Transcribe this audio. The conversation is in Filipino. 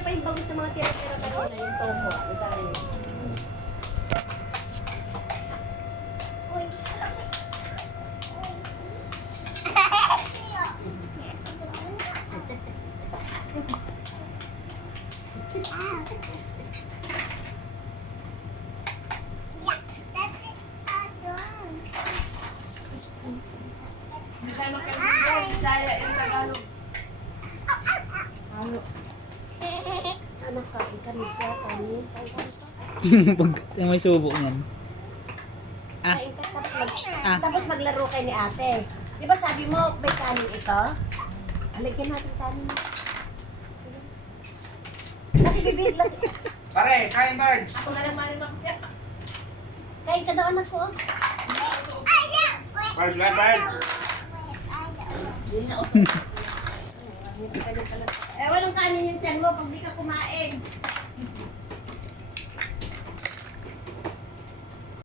pa yung bagus ng mga tira-tira kanina, yung tomo. Ito tayo. Hindi tayo makapagod. Bisaya yung Tagalog. Anak ka, ikanisa, kanin, kain ka. Pag may subo nga. Ah. Kain ka, tapos maglaro kayo ni ate. Di ba sabi mo, may kanin ito? Alagyan natin kanin. Nakibibig lang. Pare, kain Marge. Ako na lang marimang. Kain ka daw anak ko. Marge, kain Marge. Eh, walang kanin yung tiyan mo pag di